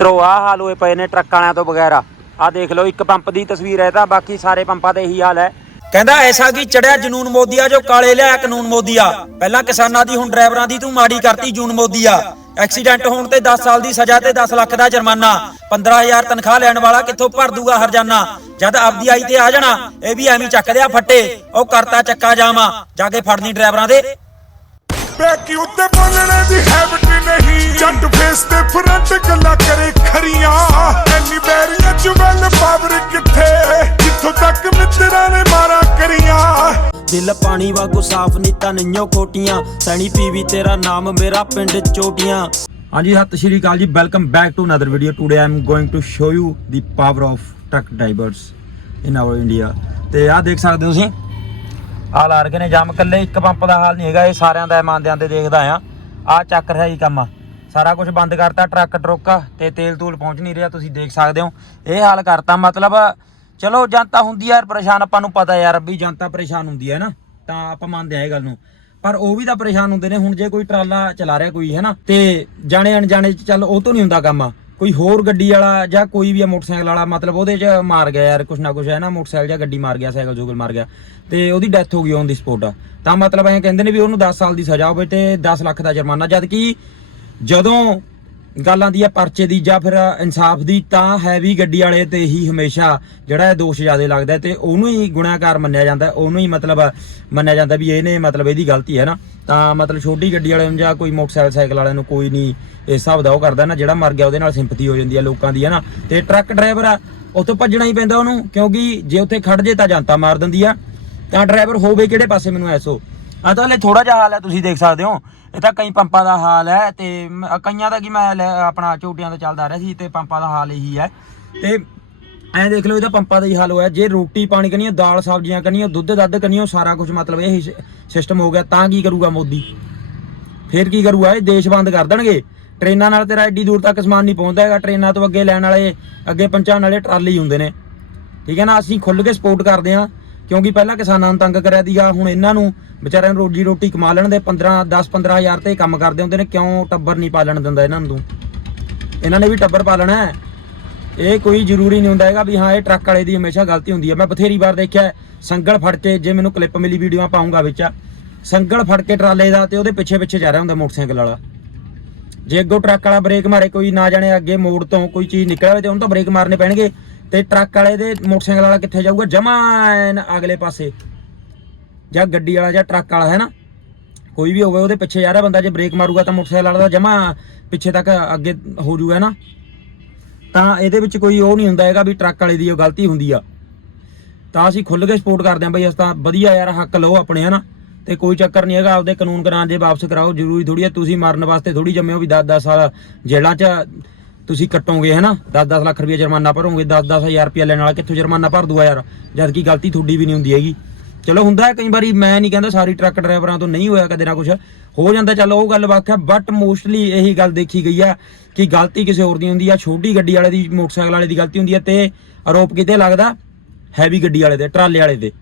ਮਿੱਤਰੋ, ਆਹ ਹਾਲ ਹੋਏ ਪਏ ਨੇ ਟਰੱਕ ਵਾਲਿਆਂ ਤੋਂ ਬਗੈਰਾ। ਆਹ ਦੇਖ ਲਓ, ਇੱਕ ਪੰਪ ਦੀ ਤਸਵੀਰ ਹੈ ਤਾਂ, ਬਾਕੀ ਸਾਰੇ ਪੰਪਾਂ ਤੇ ਇਹੀ ਹਾਲ ਹੈ। ਕਹਿੰਦਾ ਐਸਾ ਕੀ ਚੜਿਆ ਜਨੂਨ ਮੋਦੀਆ, ਜੋ ਕਾਲੇ ਲਿਆ ਕਾਨੂੰਨ ਮੋਦੀਆ। ਪਹਿਲਾਂ ਕਿਸਾਨਾਂ ਦੀ, ਹੁਣ ਡਰਾਈਵਰਾਂ ਦੀ, ਤੂੰ ਮਾੜੀ ਕਰਤੀ ਜੂਨ ਮੋਦੀਆ। ਐਕਸੀਡੈਂਟ ਹੋਣ ਤੇ 10 ਸਾਲ ਦੀ ਸਜ਼ਾ ਤੇ 10 ਲੱਖ ਦਾ ਜੁਰਮਾਨਾ। 15000 ਤਨਖਾਹ ਲੈਣ ਵਾਲਾ ਕਿੱਥੋਂ ਭਰ ਦੂਗਾ ਹਰਜਾਨਾ? ਜਦ ਆਪਦੀ ਆਈ ਤੇ ਆ ਜਾਣਾ, ਇਹ ਵੀ ਐਵੇਂ ਚੱਕਦੇ ਆ ਫੱਟੇ। ਉਹ ਕਰਤਾ ਚੱਕਾ ਜਾਮਾ, ਜਾ ਕੇ ਫੜਨੀ ਡਰਾਈਵਰਾਂ ਦੇ। ਬੈਕੀ ਉੱਤੇ ਬੋਲਣੇ ਦੀ ਹੈਬਿਟ ਨਹੀਂ। ਜੱਟ ਫੇਸ ਤੇ ਫਰੰਟ ਗੱਲਾਂ ਕਰੇ ਖਰੀਆਂ। ਐਨੀ ਬੈਰੀਆਂ ਚ ਵੈਲ ਪਾਵਰ ਕਿੱਥੇ? ਜਿੱਥੋਂ ਤੱਕ ਮਿੱਤਰਾਂ ਨੇ ਮਾਰਾ ਕਰੀਆਂ? ਦਿਲ ਪਾਣੀ ਵਾਂਗੂ ਸਾਫ਼ ਨੀਤਾਂ ਨਈਓ ਖੋਟੀਆਂ ਸੈਣੀ ਪੀਵੀ ਤੇਰਾ ਨਾਮ ਮੇਰਾ ਪਿੰਡ ਚੋਟੀਆਂ। ਹਾਂਜੀ ਸਤਿ ਸ਼੍ਰੀ ਅਕਾਲ ਜੀ। Welcome back to another video today I am going to show you the power of truck drivers in our India ਤੇ ਆਹ ਦੇਖ ਸਕਦੇ ਹੋ ਤੁਸੀਂ ਆਹ ਲਾ ਨੇ ਜੰਮ ਕੱਲੇ ਇੱਕ ਪੰਪ ਦਾ ਹਾਲ ਨਹੀਂ ਹੈਗਾ, ਇਹ ਸਾਰਿਆਂ ਦਾ ਮੰਨਦਿਆਂ ਤੇ ਦੇਖਦਾ ਆ ਆਹ ਚੱਕ ਰਿਹਾ ਹੀ ਕੰਮ। ਸਾਰਾ ਕੁਝ ਬੰਦ ਕਰਤਾ, ਟਰੱਕ ਟਰੁੱਕ ਤੇ ਤੇਲ ਤੂਲ ਪਹੁੰਚ ਨਹੀਂ ਰਿਹਾ, ਤੁਸੀਂ ਦੇਖ ਸਕਦੇ ਹੋ। ਇਹ ਹਾਲ ਕਰਤਾ, ਮਤਲਬ ਚਲੋ ਜਨਤਾ ਹੁੰਦੀ ਯਾਰ ਪਰੇਸ਼ਾਨ ਆਪਾਂ ਨੂੰ ਪਤਾ ਯਾਰ ਵੀ ਜਨਤਾ ਪਰੇਸ਼ਾਨ ਹੁੰਦੀ ਹੈ ਨਾ? ਤਾਂ ਆਪਾਂ ਮੰਨਦੇ ਆ ਇਹ ਗੱਲ ਨੂੰ। ਪਰ ਉਹ ਵੀ ਤਾਂ ਪਰੇਸ਼ਾਨ ਹੁੰਦੇ ਨੇ, ਹੁਣ ਜੇ ਕੋਈ ਟਰਾਲਾ ਚਲਾ ਰਿਹਾ ਕੋਈ, ਹੈ ਨਾ? ਤੇ ਜਾਣੇ ਅਣਜਾਣੇ ਚ ਚੱਲ, ਉਹ ਤੋਂ ਨਹੀਂ ਹੁੰਦਾ ਕੰਮ। ਕੋਈ ਹੋਰ ਗੱਡੀ ਵਾਲਾ ਜਾਂ ਕੋਈ ਵੀ ਆ ਮੋਟਰਸਾਈਕਲ ਵਾਲਾ, ਮਤਲਬ ਉਹਦੇ 'ਚ ਮਾਰ ਗਿਆ ਯਾਰ, ਕੁਛ ਨਾ ਕੁਛ ਹੈ ਨਾ, ਮੋਟਰਸਾਈਕਲ ਜਾਂ ਗੱਡੀ ਮਾਰ ਗਿਆ, ਸਾਈਕਲ ਜੂਗਲ ਮਾਰ ਗਿਆ, ਤੇ ਉਹਦੀ ਡੈਥ ਹੋ ਗਈ ਔਨ ਦੀ ਸਪੋਟ ਤਾਂ ਮਤਲਬ ਐਂ ਕਹਿੰਦੇ ਨੇ ਵੀ ਉਹਨੂੰ 10 ਸਾਲ ਦੀ ਸਜ਼ਾ ਹੋਵੇ ਤੇ 10 ਲੱਖ ਦਾ ਜੁਰਮਾਨਾ ਜਦ ਕਿ ਜਦੋਂ ਗੱਲ ਆਂਦੀ ਹੈ ਪਰਚੇ ਦੀ ਜਾਂ ਫਿਰ ਇਨਸਾਫ ਦੀ, ਤਾਂ ਹੈਵੀ ਗੱਡੀ ਵਾਲੇ ਤੇ ਹੀ ਹਮੇਸ਼ਾ ਜਿਹੜਾ ਇਹ ਦੋਸ਼ ਜ਼ਿਆਦਾ ਲੱਗਦਾ ਤੇ ਉਹਨੂੰ ਹੀ ਗੁਨਾਹਗਾਰ ਮੰਨਿਆ ਜਾਂਦਾ, ਉਹਨੂੰ ਹੀ ਮਤਲਬ ਮੰਨਿਆ ਜਾਂਦਾ ਵੀ ਇਹਨੇ ਮਤਲਬ ਇਹਦੀ ਗਲਤੀ ਹੈ ਨਾ। ਤਾਂ ਮਤਲਬ ਛੋਟੀ ਗੱਡੀ ਵਾਲਿਆਂ ਨੂੰ ਜਾਂ ਕੋਈ ਮੋਟਰਸਾਈਕਲ ਸਾਈਕਲ ਵਾਲਿਆਂ ਨੂੰ ਕੋਈ ਨਹੀਂ ਇਸ ਹਿਸਾਬ ਦਾ ਉਹ ਕਰਦਾ ਨਾ, ਜਿਹੜਾ ਮਰ ਗਿਆ ਉਹਦੇ ਨਾਲ ਸਿੰਪਥੀ ਹੋ ਜਾਂਦੀ ਹੈ ਲੋਕਾਂ ਦੀ, ਹੈ ਨਾ। ਤੇ ਟਰੱਕ ਡਰਾਈਵਰ ਆ, ਉੱਥੋਂ ਭੱਜਣਾ ਹੀ ਪੈਂਦਾ ਉਹਨੂੰ, ਕਿਉਂਕਿ ਜੇ ਉੱਥੇ ਖੜ ਜੇ ਤਾਂ ਜਾਂਤਾ ਮਾਰ ਦਿੰਦੀ ਆ। ਤਾਂ ਡਰਾਈਵਰ ਹੋਵੇ ਕਿਹੜੇ ਪਾਸੇ ਮੈਨੂੰ ਐਸੋ ਆ ਤਾਂ ਹਲੇ ਥੋੜਾ ਜਿਹਾ ਹਾਲ ਹੈ, ਤੁਸੀਂ ਦੇਖ ਸਕਦੇ ਹੋ। ਇਹ ਤਾਂ ਕਈ ਪੰਪਾਂ ਦਾ ਹਾਲ ਹੈ ਤੇ ਮ- ਕਈਆਂ ਦਾ ਕੀ ਮੈਂ ਲੈ- ਆਪਣਾ ਝੋਟੀਆਂ ਤੇ ਚੱਲਦਾ ਰਿਹਾ ਸੀ ਤੇ ਪੰਪਾਂ ਦਾ ਹਾਲ ਇਹੀ ਹੈ। ਤੇ ਐਂ ਦੇਖ ਲਓ ਇਹਦਾ ਪੰਪਾਂ ਦਾ ਹੀ ਹਾਲ ਹੋਇਆ। ਜੇ ਰੋਟੀ ਪਾਣੀ ਕਰਨੀ ਦਾਲ ਸਬਜ਼ੀਆਂ ਕਰਨੀਆਂ ਦੁੱਧ ਦੱਧ ਕਰਨੀਆਂ ਸਾਰਾ ਕੁਝ ਮਤਲਬ ਇਹ ਸਿਸਟਮ ਹੋ ਗਿਆ। ਤਾਂ ਕੀ ਕਰੂਗਾ ਮੋਦੀ? ਫੇਰ ਕੀ ਕਰੂਗਾ? ਇਹ ਦੇਸ਼ ਬੰਦ ਕਰ ਦੇਣਗੇ। ਟ੍ਰੇਨਾਂ ਨਾਲ ਤੇਰਾ ਐਡੀ ਦੂਰ ਤੱਕ ਸਮਾਨ ਨਹੀਂ ਪਹੁੰਚਦਾ ਹੈਗਾ। ਟ੍ਰੇਨਾਂ ਤੋਂ ਅੱਗੇ ਲੈਣ ਵਾਲੇ ਅੱਗੇ ਪਹੁੰਚਾਉਣ ਵਾਲੇ ਟਰਾਲੀ ਹੁੰਦੇ ਨੇ। ਠੀਕ ਹੈ ਨਾ? ਅਸੀਂ ਖੁੱਲ੍ਹ ਕੇ ਸਪੋਰਟ ਕਰਦੇ ਹਾਂ। ਕਿਉਂਕਿ ਪਹਿਲਾਂ ਕਿਸਾਨਾਂ ਨੂੰ ਤੰਗ ਕਰਿਆ ਦੀਗਾ ਹੁਣ ਇਹਨਾਂ ਨੂੰ ਵਿਚਾਰਿਆਂ ਨੂੰ ਰੋਜੀ ਰੋਟੀ ਕਮਾ ਲੈਣ ਦੇ 15 10 15000 ਤੇ ਕੰਮ ਕਰਦੇ ਹੁੰਦੇ ਨੇ, ਕਿਉਂ ਟੱਬਰ ਨਹੀਂ ਪਾਲਣ ਦਿੰਦਾ ਇਹਨਾਂ ਨੂੰ? ਇਹਨਾਂ ਨੇ ਵੀ ਟੱਬਰ ਪਾਲਣਾ ਹੈ। ਇਹ ਕੋਈ ਜ਼ਰੂਰੀ ਨਹੀਂ ਹੁੰਦਾ ਹੈਗਾ ਵੀ ਹਾਂ, ਇਹ ਟਰੱਕ ਵਾਲੇ ਦੀ ਹਮੇਸ਼ਾ ਗਲਤੀ ਹੁੰਦੀ ਹੈ। ਮੈਂ ਬਥੇਰੀ ਵਾਰ ਦੇਖਿਆ ਸੰਗਲ ਫੜ ਕੇ, ਜੇ ਮੈਨੂੰ ਕਲਿੱਪ ਮਿਲੀ ਵੀਡੀਓ ਪਾਉਂਗਾ ਵਿੱਚ, ਸੰਗਲ ਫੜ ਕੇ ਟਰਾਲੇ ਦਾ ਤੇ ਉਹਦੇ ਪਿੱਛੇ ਪਿੱਛੇ ਜਾ ਰਿਹਾ ਹੁੰਦਾ ਮੋਟਰਸਾਈਕਲ ਵਾਲਾ। ਜੇ ਅੱਗੋਂ ਟਰੱਕ ਵਾਲਾ ਬ੍ਰੇਕ ਮਾਰੇ, ਕੋਈ ਨਾ ਜਾਣੇ ਅੱਗੇ ਮੋੜ ਤੋਂ ਕੋਈ ਚੀਜ਼ ਨਿਕਲ ਆਵੇ ਤੇ ਉਹਨੂੰ ਤਾਂ ਬ੍ਰੇਕ ਮਾਰਨੇ ਪੈਣਗੇ। ਤੇ ਟਰੱਕ ਵਾਲੇ ਦੇ ਮੋਟਰਸਾਈਕਲ ਵਾਲਾ ਕਿੱਥੇ ਜਾਊਗਾ? ਜਮਾ ਅਗਲੇ ਪਾਸੇ। ਜਾਂ ਗੱਡੀ ਵਾਲਾ ਜਾਂ ਟਰੱਕ ਵਾਲਾ ਹੈ ਨਾ ਕੋਈ ਵੀ ਹੋਵੇ, ਉਹਦੇ ਪਿੱਛੇ ਯਾਰ ਬੰਦਾ, ਜੇ ਬ੍ਰੇਕ ਮਾਰੂਗਾ ਤਾਂ ਮੋਟਰਸਾਈਕਲ ਵਾਲਾ ਦਾ ਜਮਾ ਪਿੱਛੇ ਤੱਕ ਅੱਗੇ ਹੋ ਜਾਊਗਾ ਨਾ ਤਾਂ ਇਹਦੇ ਵਿੱਚ ਕੋਈ ਉਹ ਨਹੀਂ ਹੁੰਦਾ ਹੈਗਾ ਵੀ ਟਰੱਕ ਵਾਲੇ ਦੀ ਉਹ ਗਲਤੀ ਹੁੰਦੀ ਆ। ਤਾਂ ਅਸੀਂ ਖੁੱਲ ਕੇ ਸਪੋਰਟ ਕਰਦੇ ਹਾਂ ਬਈ, ਅਸੀਂ ਤਾਂ ਵਧੀਆ ਯਾਰ ਹੱਕ ਲਓ ਆਪਣੇ, ਹਨਾ? ਤੇ ਕੋਈ ਚੱਕਰ ਨਹੀਂ ਹੈਗਾ, ਆਪਦੇ ਕਾਨੂੰਨ ਕਰਾਂ ਜੇ ਵਾਪਸ ਕਰਾਓ, ਜ਼ਰੂਰੀ ਥੋੜੀ ਆ, ਤੁਸੀਂ ਮਾਰਨ ਵਾਸਤੇ ਥੋੜੀ ਜੰਮੇ ਹੋ ਵੀ 10-10 ਸਾਲ ਜੇਲ੍ਹਾਂ 'ਚ ਤੁਸੀਂ ਕੱਟੋਗੇ, ਹਨਾ? 10-10 ਲੱਖ ਰੁਪਏ ਜੁਰਮਾਨਾ ਭਰੋਗੇ 10-10 ਹਜ਼ਾਰ ਰੁਪਏ ਲੈਣ ਵਾਲਾ ਕਿੱਥੋਂ ਜੁਰਮਾਨਾ ਭਰ ਦੂਆ ਯਾਰ? ਜਦ ਕਿ ਗਲਤੀ ਤੁਹਾਡੀ ਵੀ ਨਹੀਂ ਹੁੰਦੀ ਹੈਗੀ। ਚਲੋ, ਹੁੰਦਾ ਹੈ, ਕਈ ਵਾਰੀ ਮੈਂ ਨਹੀਂ ਕਹਿੰਦਾ ਸਾਰੀ ਟਰੱਕ ਡਰਾਈਵਰਾਂ ਤੋਂ ਨਹੀਂ ਹੋਇਆ ਕਦੇ ਨਾ ਕੁਝ ਹੋ ਜਾਂਦਾ, ਚੱਲ ਉਹ ਗੱਲ ਵੱਖ ਹੈ ਬਟ ਮੋਸਟਲੀ ਇਹੀ ਗੱਲ ਦੇਖੀ ਗਈ ਆ ਕਿ ਗਲਤੀ ਕਿਸੇ ਹੋਰ ਦੀ ਹੁੰਦੀ ਆ, ਛੋਟੀ ਗੱਡੀ ਵਾਲੇ ਦੀ, ਮੋਟਰਸਾਈਕਲ ਵਾਲੇ ਦੀ ਗਲਤੀ ਹੁੰਦੀ ਆ ਤੇ ਆਰੋਪ ਕਿਤੇ ਲੱਗਦਾ ਹੈਵੀ ਗੱਡੀ ਵਾਲੇ ਦੇ, ਟਰਾਲੇ ਵਾਲੇ ਦੇ।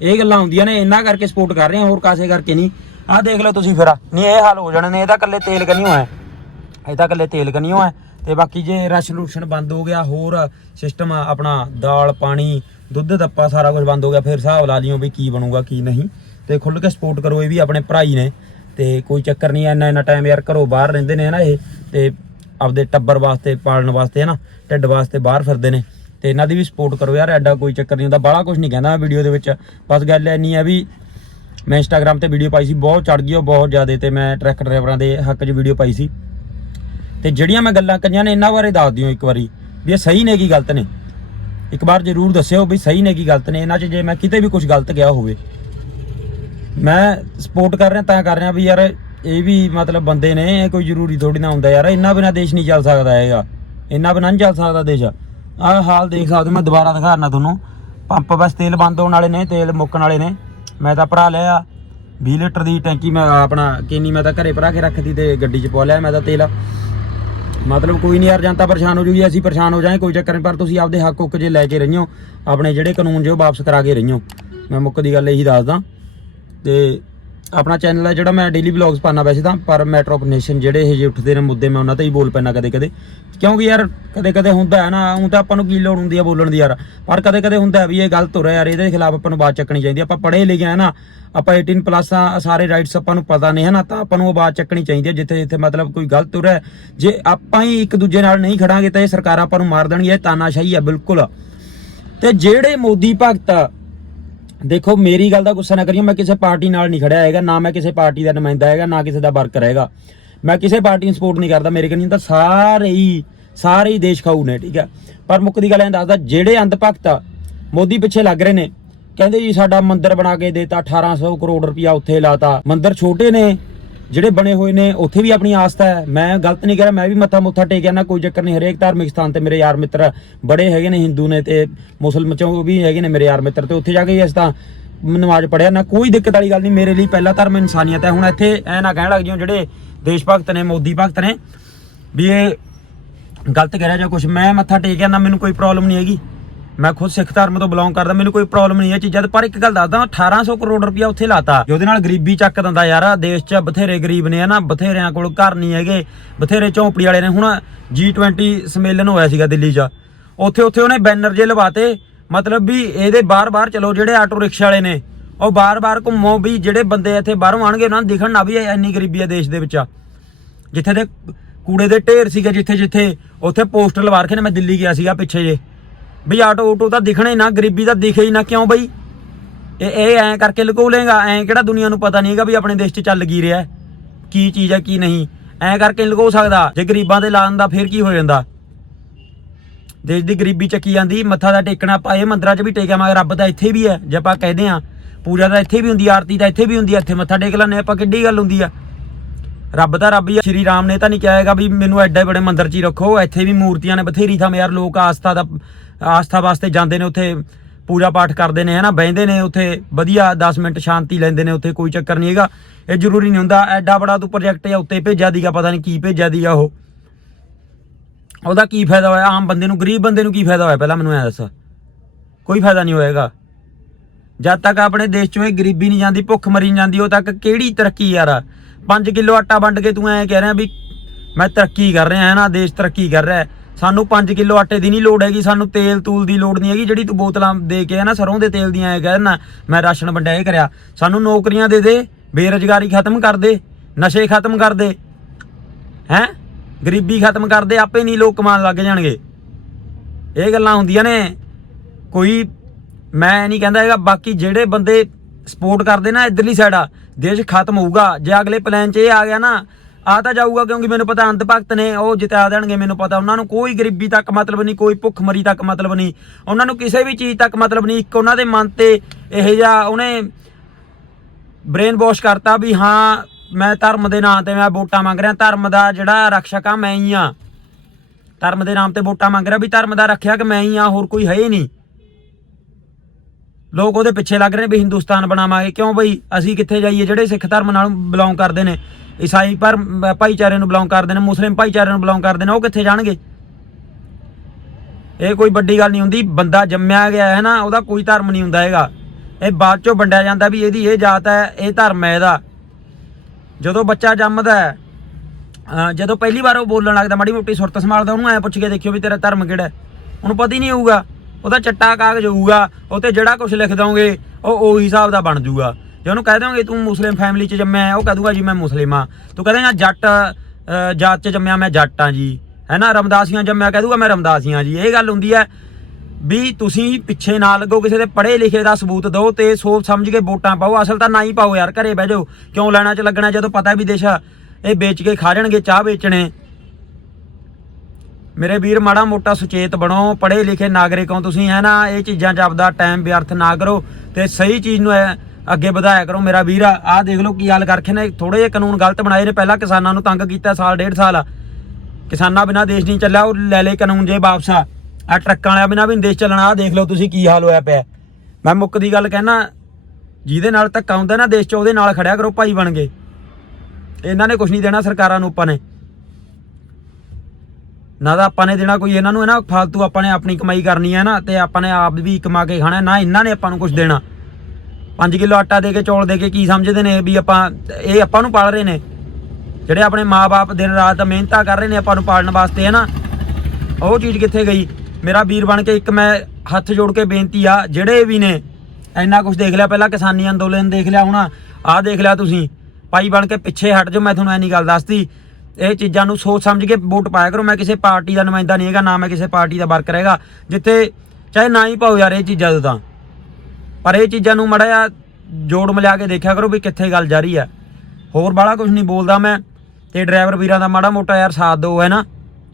ਇਹ ਗੱਲਾਂ ਹੁੰਦੀਆਂ ਨੇ, ਇੰਨਾ ਕਰਕੇ ਸਪੋਰਟ ਕਰ ਰਹੇ ਆ ਹੋਰ ਕਾਸੇ ਕਰਕੇ ਨਹੀਂ। ਆਹ ਦੇਖ ਲਓ ਤੁਸੀਂ ਫਿਰ ਨਹੀਂ, ਇਹ ਹਾਲ ਹੋ ਜਾਣਾ ਨੇ ਇਹਦਾ ਤਾਂ ਇਕੱਲੇ ਤੇਲ ਕਨੀਓ ਹੋਇਆ ਇਹ ਤਾਂ ਇਕੱਲੇ ਤੇਲ ਕਨੀਓ ਹੈ। ਤੇ ਬਾਕੀ ਜੇ ਰੈਸੋਲੂਸ਼ਨ ਬੰਦ ਹੋ ਗਿਆ, ਹੋਰ ਸਿਸਟਮ ਆਪਣਾ ਦਾਲ, ਪਾਣੀ, ਦੁੱਧ, ਦੱਪਾ ਸਾਰਾ ਕੁਝ ਬੰਦ ਹੋ ਗਿਆ, ਫਿਰ ਹਿਸਾਬ ਲਾ ਲਿਓ ਵੀ ਕੀ ਬਣੂਗਾ, ਕੀ ਨਹੀਂ। ਤੇ ਖੁੱਲ ਕੇ ਸਪੋਰਟ ਕਰੋ, ਇਹ ਵੀ ਆਪਣੇ ਭਰਾ ਹੀ ਨੇ। ਤੇ ਕੋਈ ਚੱਕਰ ਨਹੀਂ, ਇੰਨਾ ਇੰਨਾ ਟਾਈਮ ਯਾਰ ਘਰੋਂ ਬਾਹਰ ਰਹਿੰਦੇ ਨੇ ਨਾ ਇਹ। ਤੇ ਆਪਦੇ ਟੱਬਰ ਵਾਸਤੇ, ਪਾਲਣ ਵਾਸਤੇ ਹੈ ਨਾ ਢਿੱਡ ਵਾਸਤੇ ਬਾਹਰ ਫਿਰਦੇ ਨੇ। ਤੇ ਇਹਨਾਂ ਦੀ ਵੀ ਸਪੋਰਟ ਕਰੋ ਯਾਰ, ਐਡਾ ਕੋਈ ਚੱਕਰ ਨਹੀਂ ਹੁੰਦਾ। ਬਾਹਲਾ ਕੁਝ ਨਹੀਂ ਕਹਿੰਦਾ ਵੀਡੀਓ ਦੇ ਵਿੱਚ। ਬਸ ਗੱਲ ਇੰਨੀ ਆ ਵੀ ਮੈਂ ਇੰਸਟਾਗ੍ਰam ਤੇ ਵੀਡੀਓ ਪਾਈ ਸੀ, ਬਹੁਤ ਚੜ ਗਈ ਉਹ ਬਹੁਤ ਜ਼ਿਆਦਾ ਤੇ ਮੈਂ ਟਰੱਕ ਡਰਾਈਵਰਾਂ ਦੇ ਹੱਕ 'ਚ ਵੀਡੀਓ ਪਾਈ ਸੀ। ਤੇ ਜਿਹੜੀਆਂ ਮੈਂ ਗੱਲਾਂ ਕਹੀਆਂ ਨੇ ਇਹਨਾਂ ਬਾਰੇ ਦੱਸ ਦਿਓ ਇੱਕ ਵਾਰੀ ਵੀ ਇਹ ਸਹੀ ਨੇ ਕੀ ਗਲਤ ਨੇ। ਇੱਕ ਵਾਰ ਜਰੂਰ ਦੱਸਿਓ ਵੀ ਸਹੀ ਨੇ ਕੀ ਗਲਤ ਨੇ ਇਹਨਾਂ 'ਚ ਜੇ ਮੈਂ ਕਿਤੇ ਵੀ ਕੁਝ ਗਲਤ ਗਿਆ ਹੋਵੇ। ਮੈਂ ਸਪੋਰਟ ਕਰ ਰਿਹਾ ਤਾਂ ਕਰ ਰਿਹਾ ਵੀ ਯਾਰ ਇਹ ਵੀ ਮਤਲਬ ਬੰਦੇ ਨੇ ਇਹ ਕੋਈ ਜ਼ਰੂਰੀ ਥੋੜੀ ਨਾ ਹੁੰਦਾ ਯਾਰ ਇਹਨਾਂ ਬਿਨਾ ਦੇਸ਼ ਨਹੀਂ ਚੱਲ ਸਕਦਾ ਹੈਗਾ। ਇਹਨਾਂ ਬਿਨਾ ਨਹੀਂ ਚੱਲ ਸਕਦਾ ਦੇਸ਼। ਆਹ ਹਾਲ ਦੇਖ ਸਕਦੇ ਹੋ, ਮੈਂ ਦੁਬਾਰਾ ਦਿਖਾਣਾ ਤੁਹਾਨੂੰ। ਪੰਪ ਬਸ ਤੇਲ ਬੰਦ ਹੋਣ ਵਾਲੇ ਨੇ ਤੇਲ ਮੁੱਕਣ ਵਾਲੇ ਨੇ। ਮੈਂ ਤਾਂ ਭਰਾ ਲਿਆ 20 ਲੀਟਰ ਦੀ ਟੈਂਕੀ ਮੈਂ ਆਪਣਾ ਕਿੰਨੀ ਮੈਂ ਤਾਂ ਘਰੇ ਭਰਾ ਕੇ ਰੱਖਦੀ ਤੇ ਗੱਡੀ 'ਚ ਪਾ ਲਿਆ ਮੈਂ ਤਾਂ ਤੇਲ। ਮਤਲਬ ਕੋਈ ਨਹੀਂ ਯਾਰ ਜਨਤਾ ਪਰੇਸ਼ਾਨ ਹੋ ਜੂਗੀ, ਅਸੀਂ ਪਰੇਸ਼ਾਨ ਹੋ ਜਾਏ ਕੋਈ ਚੱਕਰ ਨਹੀਂ, ਪਰ ਤੁਸੀਂ ਆਪਦੇ ਹੱਕ ਹੁੱਕ ਜੇ ਲੈ ਕੇ ਰਹੀਓ, ਆਪਣੇ ਜਿਹੜੇ ਕਾਨੂੰਨ ਜੋ ਵਾਪਸ ਕਰਾ ਕੇ ਰਹੀਓ। ਮੈਂ ਮੁੱਕ ਦੀ ਗੱਲ ਇਹੀ ਦੱਸਦਾ, ਤੇ ਆਪਣਾ ਚੈਨਲ ਹੈ ਜਿਹੜਾ ਮੈਂ ਡੇਲੀ ਵਲੌਗਸ ਪਾਣਾ ਵੈਸੇ ਤਾਂ, ਪਰ ਮੈਟਰ ਆਫ ਨੇਸ਼ਨ ਜਿਹੜੇ ਇਹ ਜੇ ਉੱਠਦੇ ਨੇ ਮੁੱਦੇ ਮੈਂ ਉਹਨਾਂ ਤੇ ਹੀ ਬੋਲ ਪੈਣਾ ਕਦੇ ਕਦੇ। ਕਿਉਂਕਿ ਯਾਰ ਕਦੇ ਕਦੇ ਹੁੰਦਾ ਹੈ ਨਾ ਹੁਣ ਤਾਂ ਆਪਾਂ ਨੂੰ ਕੀ ਲੋੜ ਹੁੰਦੀ ਆ ਬੋਲਣ ਦੀ ਯਾਰ। ਪਰ ਕਦੇ ਕਦੇ ਹੁੰਦਾ ਹੈ ਵੀ ਇਹ ਗਲਤ ਹੋ ਰਿਹਾ ਯਾਰ, ਇਹਦੇ ਖਿਲਾਫ ਆਪਾਂ ਨੂੰ ਬਾਤ ਚੱਕਣੀ ਚਾਹੀਦੀ ਆ। ਆਪਾਂ ਪੜ੍ਹੇ ਲਿਖੇ ਆ ਨਾ, ਆਪਾਂ 18 ਪਲੱਸ ਆ, ਸਾਰੇ ਰਾਈਟਸ ਆਪਾਂ ਨੂੰ ਪਤਾ ਨਹੀਂ ਹੈ ਨਾ? ਤਾਂ ਆਪਾਂ ਨੂੰ ਉਹ ਬਾਤ ਚੱਕਣੀ ਚਾਹੀਦੀ ਹੈ ਜਿੱਥੇ ਜਿੱਥੇ ਮਤਲਬ ਕੋਈ ਗਲਤ ਹੋ ਰਿਹਾ ਜੇ ਆਪਾਂ ਹੀ ਇੱਕ ਦੂਜੇ ਨਾਲ ਨਹੀਂ ਖੜਾਂਗੇ ਤਾਂ ਇਹ ਸਰਕਾਰ ਆਪਾਂ ਨੂੰ ਮਾਰ ਦੇਣਗੀ ਇਹ ਤਾਨਾਸ਼ਾਹੀ ਹੈ ਬਿਲਕੁਲ। ਤੇ ਜਿਹੜੇ ਮੋਦੀ ਭਗਤ ਦੇਖੋ ਮੇਰੀ ਗੱਲ ਦਾ ਗੁੱਸਾ ਨਾ ਕਰਿਓ ਮੈਂ ਕਿਸੇ ਪਾਰਟੀ ਨਾਲ ਨਹੀਂ ਖੜਿਆ ਹੈਗਾ ਨਾ ਮੈਂ ਕਿਸੇ ਪਾਰਟੀ ਦਾ ਨੁਮਾਇੰਦਾ ਹੈਗਾ ਨਾ ਕਿਸੇ ਦਾ ਵਰਕਰ ਹੈਗਾ। ਮੈਂ ਕਿਸੇ ਪਾਰਟੀ ਨੂੰ ਸਪੋਰਟ ਨਹੀਂ ਕਰਦਾ ਮੇਰੇ ਕਹਿੰਦੇ ਤਾਂ ਸਾਰੇ ਹੀ ਸਾਰੇ ਹੀ ਦੇਸ਼ ਖਾਊ ਨੇ ਠੀਕ ਹੈ? ਪਰ ਮੁੱਖ ਦੀ ਗੱਲ ਇਹ ਦੱਸਦਾ ਜਿਹੜੇ ਅੰਧ ਭਗਤ ਆ, ਮੋਦੀ ਪਿੱਛੇ ਲੱਗ ਰਹੇ ਨੇ ਕਹਿੰਦੇ ਜੀ ਸਾਡਾ ਮੰਦਿਰ ਬਣਾ ਕੇ ਦੇਤਾ 1800 ਕਰੋੜ ਰੁਪਇਆ ਉੱਥੇ ਲਾਤਾ ਮੰਦਿਰ ਛੋਟੇ ਨੇ ਜਿਹੜੇ ਬਣੇ ਹੋਏ ਨੇ, ਉੱਥੇ ਵੀ ਆਪਣੀ ਆਸਥਾ ਹੈ। ਮੈਂ ਗਲਤ ਨਹੀਂ ਕਹਿ ਰਿਹਾ, ਮੈਂ ਵੀ ਮੱਥਾ ਮੁੱਥਾ ਟੇਕਿਆ, ਨਾ ਕੋਈ ਚੱਕਰ ਨਹੀਂ। ਹਰੇਕ ਧਾਰਮਿਕ ਸਥਾਨ ਤੇ ਮੇਰੇ ਯਾਰ ਮਿੱਤਰ ਬੜੇ ਹੈਗੇ ਨੇ, ਹਿੰਦੂ ਨੇ ਤੇ ਮੁਸਲਮਾਨ ਚੋਂ ਵੀ ਹੈਗੇ ਨੇ ਮੇਰੇ ਯਾਰ ਮਿੱਤਰ, ਤੇ ਉੱਥੇ ਜਾ ਕੇ ਅਸੀਂ ਤਾਂ ਨਮਾਜ਼ ਪੜਿਆ ਨਾ ਕੋਈ ਦਿੱਕਤ ਵਾਲੀ ਗੱਲ ਨਹੀਂ, ਮੇਰੇ ਲਈ ਪਹਿਲਾ ਧਰਮ ਇਨਸਾਨੀਅਤ ਹੈ। ਹੁਣ ਇੱਥੇ ਐ ਨਾ ਕਹਿਣ ਲੱਗ ਜਿਓ, ਜਿਹੜੇ ਦੇਸ਼ ਭਗਤ ਨੇ, ਮੋਦੀ ਭਗਤ ਨੇ, ਵੀ ਇਹ ਗਲਤ ਕਹਿ ਰਿਹਾ ਜਾਂ ਕੁਝ ਮੈਂ ਮੱਥਾ ਟੇਕਿਆ, ਨਾ ਮੈਨੂੰ ਕੋਈ ਪ੍ਰੋਬਲਮ ਨਹੀਂ ਹੈਗੀ। ਮੈਂ ਖੁਦ ਸਿੱਖ ਧਰਮ ਤੋਂ ਬਿਲੋਂਗ ਕਰਦਾ, ਮੈਨੂੰ ਕੋਈ ਪ੍ਰੋਬਲਮ ਨਹੀਂ ਹੈ ਚੀਜ਼ਾਂ ਤੇ। ਪਰ ਇੱਕ ਗੱਲ ਦੱਸਦਾ 1800 ਕਰੋੜ ਰੁਪਇਆ ਉੱਥੇ ਲਾਤਾ। ਜਿਹਦੇ ਨਾਲ ਗਰੀਬੀ ਚੱਕ ਦਿੰਦਾ ਯਾਰ ਆਹ ਦੇਸ਼ 'ਚ ਬਥੇਰੇ ਗਰੀਬ ਨੇ ਹਨਾ, ਬਥੇਰਿਆਂ ਕੋਲ ਘਰ ਨਹੀਂ ਹੈਗੇ, ਬਥੇਰੇ ਝੌਂਪੜੀ ਵਾਲੇ ਨੇ। ਹੁਣ G20 ਸੰਮੇਲਨ ਹੋਇਆ ਸੀਗਾ ਦਿੱਲੀ 'ਚ। ਉੱਥੇ ਉੱਥੇ ਉਹਨੇ ਬੈਨਰ ਜੇ ਲਵਾਤੇ। ਮਤਲਬ ਵੀ ਇਹਦੇ ਬਾਰ-ਬਾਰ ਚਲੋ, ਜਿਹੜੇ ਆਟੋ ਰਿਕਸ਼ਾ ਵਾਲੇ ਨੇ, ਉਹ ਬਾਰ-ਬਾਰ ਘੁੰਮੋ ਵੀ ਜਿਹੜੇ ਬੰਦੇ ਇੱਥੇ ਬਾਹਰੋਂ ਆਣਗੇ ਉਹਨਾਂ ਨੂੰ ਦਿਖਣ ਨਾ ਵੀ ਇਹ ਇੰਨੀ ਗਰੀਬੀ ਆ ਦੇਸ਼ ਦੇ ਵਿੱਚ। ਜਿੱਥੇ ਦੇ ਕੂੜੇ ਦੇ ਢੇਰ ਸੀਗੇ, ਜਿੱਥੇ ਜਿੱਥੇ ਉੱਥੇ ਪੋਸਟਰ ਲਵਾ ਰੱਖੇ ਨੇ। ਮੈਂ ਦਿੱਲੀ ਗਿਆ ਸੀਗਾ ਪਿੱਛੇ ਜੇ। ਵੀ ਆਟੋ ਊਟੋ ਤਾਂ ਦਿਖਣੇ ਹੀ ਨਾ, ਗਰੀਬੀ ਤਾਂ ਦਿਖੇ ਹੀ ਨਾ ਕਿਉਂ ਬਈ? ਇਹ ਇਹ ਐਂ ਕਰਕੇ ਲੁਕੋ ਲੇਗਾ ਐਂ ਕਿਹੜਾ ਦੁਨੀਆ ਨੂੰ ਪਤਾ ਨਹੀਂ ਹੈਗਾ ਵੀ ਆਪਣੇ ਦੇਸ਼ 'ਚ ਚੱਲ ਕੀ ਰਿਹਾ ਕੀ ਚੀਜ਼ ਹੈ, ਕੀ ਨਹੀਂ। ਐਂ ਕਰਕੇ ਲੁਕੋ ਸਕਦਾ, ਜੇ ਗਰੀਬਾਂ ਦੇ ਲਾਣ ਦਾ ਫੇਰ ਕੀ ਹੋ ਜਾਂਦਾ? ਦੇਸ਼ ਦੀ ਗਰੀਬੀ ਚੱਕੀ ਜਾਂਦੀ, ਮੱਥਾ ਦਾ ਟੇਕਣਾ, ਆਪਾਂ ਇਹ ਮੰਦਰਾਂ 'ਚ ਵੀ ਟੇਕਿਆ, ਮਗਰ ਰੱਬ ਤਾਂ ਇੱਥੇ ਵੀ ਹੈ, ਜੇ ਆਪਾਂ ਕਹਦੇ ਆ ਪੂਜਾ ਤਾਂ ਇੱਥੇ ਵੀ ਹੁੰਦੀ, ਆਰਤੀ ਤਾਂ ਇੱਥੇ ਵੀ ਹੁੰਦੀ ਆ ਇੱਥੇ ਮੱਥਾ ਟੇਕ ਲੈਂਦੇ ਆਪਾਂ ਕਿੱਡੀ ਗੱਲ ਹੁੰਦੀ ਆ? ਰੱਬ ਤਾਂ ਰੱਬ ਹੀ ਆ। ਸ਼੍ਰੀ ਰਾਮ ਨੇ ਤਾਂ ਨਹੀਂ ਕਿਹਾ ਹੈਗਾ ਵੀ ਮੈਨੂੰ ਐਡੇ ਬੜੇ ਮੰਦਿਰ 'ਚ ਹੀ ਰੱਖੋ। ਇੱਥੇ ਵੀ ਮੂਰਤੀਆਂ ਨੇ ਬਥੇਰੀ ਥਾਂ ਯਾਰ, ਲੋਕ ਆਸਥਾ ਦਾ ਆਸਥਾ ਵਾਸਤੇ ਜਾਂਦੇ ਨੇ, ਉੱਥੇ ਪੂਜਾ ਪਾਠ ਕਰਦੇ ਨੇ, ਹਨਾ? ਬਹਿੰਦੇ ਨੇ, ਉੱਥੇ ਵਧੀਆ 10 ਮਿੰਟ ਸ਼ਾਂਤੀ ਲੈਂਦੇ ਨੇ, ਉੱਥੇ ਕੋਈ ਚੱਕਰ ਨਹੀਂ ਹੈਗਾ। ਇਹ ਜ਼ਰੂਰੀ ਨਹੀਂ ਹੁੰਦਾ, ਐਡਾ ਬੜਾ ਤੂੰ ਪ੍ਰੋਜੈਕਟ ਜਾਂ ਉੱਤੇ ਭੇਜਿਆ ਦੀਗਾ, ਪਤਾ ਨਹੀਂ ਕੀ ਭੇਜਿਆ ਦੀਗਾ ਉਹ। ਉਹਦਾ ਕੀ ਫਾਇਦਾ ਹੋਇਆ? ਆਮ ਬੰਦੇ ਨੂੰ, ਗਰੀਬ ਬੰਦੇ ਨੂੰ ਕੀ ਫਾਇਦਾ ਹੋਇਆ? ਪਹਿਲਾਂ ਮੈਨੂੰ ਐ ਦੱਸ। ਕੋਈ ਫਾਇਦਾ ਨਹੀਂ ਹੋਏਗਾ ਜਦ ਤੱਕ ਆਪਣੇ ਦੇਸ਼ ਚੋਂ ਇਹ ਗਰੀਬੀ ਨਹੀਂ ਜਾਂਦੀ, ਭੁੱਖ ਮਰੀ ਨਹੀਂ ਜਾਂਦੀ, ਉਹ ਤੱਕ ਕਿਹੜੀ ਤਰੱਕੀ ਯਾਰ 5 ਕਿਲੋ ਆਟਾ ਵੰਡ ਕੇ ਤੂੰ ਐ ਕਹਿ ਰਿਹਾ ਵੀ ਮੈਂ ਤਰੱਕੀ ਕਰ ਰਿਹਾ ਹੈ ਨਾ ਦੇਸ਼ ਤਰੱਕੀ ਕਰ ਰਿਹਾ ਸਾਨੂੰ 5 ਕਿਲੋ ਆਟੇ ਦੀ ਨਹੀਂ ਲੋੜ ਹੈਗੀ, ਸਾਨੂੰ ਤੇਲ ਤੂਲ ਦੀ ਲੋੜ ਨਹੀਂ ਹੈਗੀ, ਜਿਹੜੀ ਤੂੰ ਬੋਤਲਾਂ ਦੇ ਕੇ ਹੈ ਨਾ, ਸਰੋਂ ਦੇ ਤੇਲ ਦੀਆਂ ਐ ਕਹਿ ਨਾ ਮੈਂ ਰਾਸ਼ਨ ਵੰਡਿਆ, ਇਹ ਕਰਿਆ। ਸਾਨੂੰ ਨੌਕਰੀਆਂ ਦੇ ਦੇ, ਬੇਰੁਜ਼ਗਾਰੀ ਖਤਮ ਕਰ ਦੇ, ਨਸ਼ੇ ਖਤਮ ਕਰ ਦੇ, ਹੈਂ? ਗਰੀਬੀ ਖਤਮ ਕਰ ਦੇ, ਆਪੇ ਨਹੀਂ ਲੋਕ ਕਮਾਉਣ ਲੱਗ ਜਾਣਗੇ। ਇਹ ਗੱਲਾਂ ਹੁੰਦੀਆਂ ਨੇ। ਕੋਈ, ਮੈਂ ਨਹੀਂ ਕਹਿੰਦਾ ਹੈਗਾ, ਬਾਕੀ ਜਿਹੜੇ ਬੰਦੇ ਸਪੋਰਟ ਕਰਦੇ ਨਾ, ਇਧਰਲੀ ਸਾਈਡ ਆ ਦੇਸ਼ ਖਤਮ ਹੋਊਗਾ। ਜੇ ਅਗਲੇ ਪਲਾਨ 'ਚ ਇਹ ਆ ਗਿਆ ਨਾ, ਆ ਤਾਂ ਜਾਊਗਾ ਕਿਉਂਕਿ ਮੈਨੂੰ ਪਤਾ ਅੰਤ ਭਗਤ ਨੇ ਉਹ ਜਿਤਾ ਦੇਣਗੇ, ਮੈਨੂੰ ਪਤਾ। ਉਹਨਾਂ ਨੂੰ ਕੋਈ ਗਰੀਬੀ ਤੱਕ ਮਤਲਬ ਨਹੀਂ, ਕੋਈ ਭੁੱਖ ਮਰੀ ਤੱਕ ਮਤਲਬ ਨਹੀਂ। ਉਹਨਾਂ ਨੂੰ ਕਿਸੇ ਵੀ ਚੀਜ਼ ਤੱਕ ਮਤਲਬ ਨਹੀਂ। ਇੱਕ ਉਹਨਾਂ ਦੇ ਮਨ ਤੇ ਇਹ ਜਿਹਾ ਉਹਨੇ ਬ੍ਰੇਨ ਵਾਸ਼ ਕਰਤਾ ਵੀ ਹਾਂ, ਮੈਂ ਧਰਮ ਦੇ ਨਾਂ ਤੇ ਮੈਂ ਵੋਟਾਂ ਮੰਗ ਰਿਹਾ। ਧਰਮ ਦਾ ਜਿਹੜਾ ਰਕਸ਼ਕ ਆ, ਮੈਂ ਹੀ ਆ। ਧਰਮ ਦੇ ਨਾਮ ਤੇ ਵੋਟਾਂ ਮੰਗ ਰਿਹਾ ਵੀ ਧਰਮ ਦਾ ਰੱਖਿਆ ਕਿ ਮੈਂ ਹੀ ਆ, ਹੋਰ ਕੋਈ ਹੈ ਹੀ ਨਹੀਂ। ਲੋਕ ਉਹਦੇ ਪਿੱਛੇ ਲੱਗ ਰਹੇ ਨੇ ਵੀ ਹਿੰਦੁਸਤਾਨ ਬਣਾਵਾਂਗੇ। ਕਿਉਂ ਬਈ? ਅਸੀਂ ਕਿੱਥੇ ਜਾਈਏ? ਜਿਹੜੇ ਸਿੱਖ ਧਰਮ ਨਾਲ ਬਿਲੋਂਗ ਕਰਦੇ ਨੇ, ਈਸਾਈ ਪਰ ਭਾਈਚਾਰੇ ਨੂੰ ਬਿਲੋਂਗ ਕਰਦੇ ਨੇ, ਮੁਸਲਿਮ ਭਾਈਚਾਰੇ ਨੂੰ ਬਿਲੋਂਗ ਕਰਦੇ ਨੇ, ਉਹ ਕਿੱਥੇ ਜਾਣਗੇ? ਇਹ ਕੋਈ ਵੱਡੀ ਗੱਲ ਨਹੀਂ ਹੁੰਦੀ। ਬੰਦਾ ਜੰਮਿਆ ਗਿਆ ਹੈ ਨਾ, ਉਹਦਾ ਕੋਈ ਧਰਮ ਨਹੀਂ ਹੁੰਦਾ ਹੈਗਾ। ਇਹ ਬਾਅਦ ਚੋਂ ਵੰਡਿਆ ਜਾਂਦਾ ਵੀ ਇਹਦੀ ਇਹ ਜਾਤ ਹੈ, ਇਹ ਧਰਮ ਹੈ ਇਹਦਾ। ਜਦੋਂ ਬੱਚਾ ਜੰਮਦਾ ਹੈ ਜਦੋਂ ਪਹਿਲੀ ਵਾਰ ਉਹ ਬੋਲਣ ਲੱਗਦਾ, ਮਾੜੀ ਮੋਟੀ ਸੁਰਤ ਸੰਭਾਲਦਾ, ਉਹਨੂੰ ਐ ਪੁੱਛ ਕੇ ਦੇਖਿਓ ਵੀ ਤੇਰਾ ਧਰਮ ਕਿਹੜਾ ਉਹਨੂੰ ਪਤਾ ਹੀ ਨਹੀਂ ਹੋਊਗਾ। ਉਹਦਾ ਚੱਟਾ ਕਾਗਜ਼ ਹੋਊਗਾ, ਉਹ ਤੇ ਜਿਹੜਾ ਕੁਝ ਲਿਖ ਦੋਗੇ ਉਹ ਉਹੀ ਹਿਸਾਬ ਦਾ ਬਣ ਜਾਊਗਾ ਜੇ ਉਹਨੂੰ ਕਹਿ ਦੋਗੇ ਤੂੰ ਮੁਸਲਿਮ ਫੈਮਿਲੀ 'ਚ ਜੰਮਿਆ ਉਹ ਕਹ ਦੂਗਾ ਜੀ ਮੈਂ ਮੁਸਲਿਮ ਆ ਤੂੰ ਕਹਦੇਗਾ ਜੱਟ ਜਾਤ 'ਚ ਜੰਮਿਆ ਮੈਂ ਜੱਟ ਆ ਜੀ। ਹੈਨਾ ਰਮਦਾਸੀਆਂ ਜੰਮਿਆ ਕਹਿ ਦੂਗਾ ਮੈਂ ਰਮਦਾਸੀਆਂ ਜੀ। ਇਹ ਗੱਲ ਹੁੰਦੀ ਹੈ ਵੀ ਤੁਸੀਂ ਪਿੱਛੇ ਨਾ ਲੱਗੋ, ਕਿਸੇ ਦੇ ਪੜ੍ਹੇ ਲਿਖੇ ਦਾ ਸਬੂਤ ਦਿਓ ਤੇ ਸੋਚ ਸਮਝ ਕੇ ਵੋਟਾਂ ਪਾਓ। ਅਸਲ ਤਾਂ ਨਾ ਹੀ ਪਾਓ ਯਾਰ, ਘਰੇ ਬਹਿ ਜਾਓ। ਕਿਉਂ ਲੈਣਾ ਚ ਲੱਗਣਾ ਜਦੋਂ ਪਤਾ ਵੀ ਦੇਸ਼ਾ ਇਹ ਵੇਚ ਕੇ ਖਾ ਜਾਣਗੇ, ਚਾਹ ਵੇਚਣੇ। ਮੇਰੇ ਵੀਰ, ਮਾੜਾ ਮੋਟਾ ਸੁਚੇਤ ਬਣੋ, ਪੜ੍ਹੇ ਲਿਖੇ ਨਾਗਰਿਕ ਹੋ ਤੁਸੀਂ, ਹੈ ਨਾ? ਇਹ ਚੀਜ਼ਾਂ 'ਚ ਆਪਦਾ ਟਾਈਮ ਵਿਅਰਥ ਨਾ ਕਰੋ ਤੇ ਸਹੀ ਚੀਜ਼ ਨੂੰ ਅੱਗੇ ਵਧਾਇਆ ਕਰੋ। ਮੇਰਾ ਵੀਰ, ਆਹ ਦੇਖ ਲਓ ਕੀ ਹਾਲ ਕਰਕੇ ਨੇ ਥੋੜੇ ਜਿਹੇ ਕਾਨੂੰਨ ਗਲਤ ਬਣਾਏ ਨੇ। ਪਹਿਲਾਂ ਕਿਸਾਨਾਂ ਨੂੰ ਤੰਗ ਕੀਤਾ ਸਾਲ, ਡੇਢ ਸਾਲ। ਕਿਸਾਨਾਂ ਬਿਨਾਂ ਦੇਸ਼ ਨਹੀਂ ਚੱਲਿਆ, ਉਹ ਲੈ ਲੈ ਕਾਨੂੰਨ ਜੇ ਵਾਪਸ। ਆ ਆਹ ਟਰੱਕਾਂ ਵਾਲਿਆਂ ਬਿਨਾਂ ਵੀ ਦੇਸ਼ ਚੱਲਣਾ, ਆਹ ਦੇਖ ਲਓ ਤੁਸੀਂ ਕੀ ਹਾਲ ਹੋਇਆ ਪਿਆ। ਮੈਂ ਮੁੱਕ ਦੀ ਗੱਲ ਕਹਿਣਾ, ਜਿਹਦੇ ਨਾਲ ਧੱਕਾ ਹੁੰਦਾ ਨਾ ਦੇਸ਼ 'ਚ, ਉਹਦੇ ਨਾਲ ਖੜਿਆ ਕਰੋ, ਭਾਈ ਬਣ ਗਏ ਇਹਨਾਂ ਨੇ ਕੁਝ ਨਹੀਂ ਦੇਣਾ ਸਰਕਾਰਾਂ ਨੂੰ, ਆਪਾਂ ਨੇ। ਨਾ ਤਾਂ ਆਪਾਂ ਨੇ ਦੇਣਾ ਕੋਈ ਇਹਨਾਂ ਨੂੰ ਹੈ ਨਾ ਫਾਲਤੂ ਆਪਾਂ ਨੇ ਆਪਣੀ ਕਮਾਈ ਕਰਨੀ ਹੈ ਨਾ, ਤੇ ਆਪਾਂ ਨੇ ਆਪ ਵੀ ਕਮਾ ਕੇ ਖਾਣਾ, ਨਾ ਇਹਨਾਂ ਨੇ ਆਪਾਂ ਨੂੰ ਕੁਝ ਦੇਣਾ। 5 ਕਿਲੋ ਆਟਾ ਦੇ ਕੇ, ਚੌਲ ਦੇ ਕੇ ਕੀ ਸਮਝਦੇ ਨੇ ਵੀ ਆਪਾਂ, ਇਹ ਆਪਾਂ ਨੂੰ ਪਾਲ ਰਹੇ ਨੇ। ਜਿਹੜੇ ਆਪਣੇ ਮਾਪੇ ਦਿਨ ਰਾਤ ਮਿਹਨਤਾਂ ਕਰ ਰਹੇ ਨੇ, ਆਪਾਂ ਨੂੰ ਪਾਲਣ ਵਾਸਤੇ, ਹੈ ਨਾ। ਉਹ ਚੀਜ਼ ਕਿੱਥੇ ਗਈ? ਮੇਰਾ ਵੀਰ ਬਣ ਕੇ ਇੱਕ ਮੈਂ ਹੱਥ ਜੋੜ ਕੇ ਬੇਨਤੀ ਆ, ਜਿਹੜੇ ਵੀ ਨੇ, ਇੰਨਾ ਕੁਝ ਦੇਖ ਲਿਆ, ਪਹਿਲਾਂ ਕਿਸਾਨੀ ਅੰਦੋਲਨ ਦੇਖ ਲਿਆ ਹੁਣ, ਆਹ ਦੇਖ ਲਿਆ ਤੁਸੀਂ। ਭਾਈ ਬਣ ਕੇ ਪਿੱਛੇ ਹਟ ਜਾਓ, ਮੈਂ ਤੁਹਾਨੂੰ ਐਨੀ ਗੱਲ ਦੱਸਤੀ। ਇਹ ਚੀਜ਼ਾਂ ਨੂੰ ਸੋਚ ਸਮਝ ਕੇ ਵੋਟ ਪਾਇਆ ਕਰੋ। ਮੈਂ ਕਿਸੇ ਪਾਰਟੀ ਦਾ ਨੁਮਾਇੰਦਾ ਨਹੀਂ ਹੈਗਾ, ਨਾ ਮੈਂ ਕਿਸੇ ਪਾਰਟੀ ਦਾ ਵਰਕਰ ਹੈਗਾ। ਜਿੱਥੇ ਚਾਹੇ ਨਾ ਹੀ ਪਾਓ ਯਾਰ ਇਹ ਚੀਜ਼ਾਂ ਤੋਂ ਤਾਂ। ਪਰ ਇਹ ਚੀਜ਼ਾਂ ਨੂੰ ਮੜਾ ਜਿਹਾ ਜੋੜ ਮਿਲਾ ਕੇ ਦੇਖਿਆ ਕਰੋ ਵੀ ਕਿੱਥੇ ਗੱਲ ਜਾ ਰਹੀ ਹੈ। ਹੋਰ ਬਾਲਾ ਕੁਝ ਨਹੀਂ ਬੋਲਦਾ ਮੈਂ। ਤੇ ਡਰਾਈਵਰ ਵੀਰਾਂ ਦਾ ਮਾੜਾ ਮੋਟਾ ਯਾਰ ਸਾਥ ਦਿਓ, ਹੈ ਨਾ।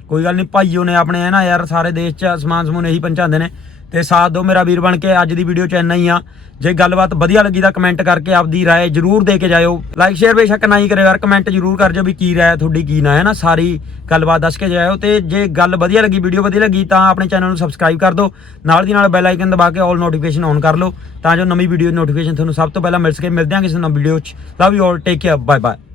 ਕੋਈ ਗੱਲ ਨਹੀਂ, ਭਾਈਓ ਨੇ ਆਪਣੇ, ਹੈ ਨਾ ਯਾਰ, ਸਾਰੇ ਦੇਸ਼ 'ਚ ਸਮਾਨ ਸਮੂਨ ਇਹੀ ਪਹੁੰਚਾਉਂਦੇ ਨੇ। ਤੇ ਸਾਥ ਦਿਓ ਮੇਰਾ ਵੀਰ ਬਣ ਕੇ, ਅੱਜ ਦੀ ਵੀਡੀਓ 'ਚ ਇੰਨਾ ਹੀ ਆ। ਜੇ ਗੱਲਬਾਤ ਵਧੀਆ ਲੱਗੀ ਤਾਂ ਕਮੈਂਟ ਕਰਕੇ ਆਪਦੀ ਰਾਏ ਜਰੂਰ ਦੇ ਕੇ ਜਾਇਓ। ਲਾਈਕ ਸ਼ੇਅਰ ਬੇਸ਼ੱਕ ਨਾ ਹੀ ਕਰਿਓ ਯਾਰ ਕਮੈਂਟ ਜਰੂਰ ਕਰ ਜਿਓ ਵੀ ਕੀ ਰਾਏ ਤੁਹਾਡੀ ਕੀ ਨਾ ਹੈ ਨਾ ਸਾਰੀ ਗੱਲਬਾਤ ਦੱਸ ਕੇ ਜਾਇਓ ਤੇ ਜੇ ਗੱਲ ਵਧੀਆ ਲੱਗੀ ਵੀਡੀਓ ਵਧੀਆ ਲੱਗੀ ਤਾਂ ਆਪਣੇ ਚੈਨਲ ਨੂੰ ਸਬਸਕ੍ਰਾਈਬ ਕਰ ਦਿਓ। ਨਾਲ ਦੀ ਨਾਲ ਬੈਲ ਆਈਕਨ ਦਬਾ ਕੇ ਆਲ ਨੋਟੀਫਿਕੇਸ਼ਨ ਔਨ ਕਰ ਲਓ ਤਾਂ ਜੋ ਨਵੀਂ ਵੀਡੀਓ ਨੋਟੀਫਿਕੇਸ਼ਨ ਤੁਹਾਨੂੰ ਸਭ ਤੋਂ ਪਹਿਲਾਂ ਮਿਲ ਸਕੇ। ਮਿਲਦੇ ਹਾਂ ਕਿਸੇ ਨਵੀਂ ਵੀਡੀਓ 'ਚ। Love you all take care bye bye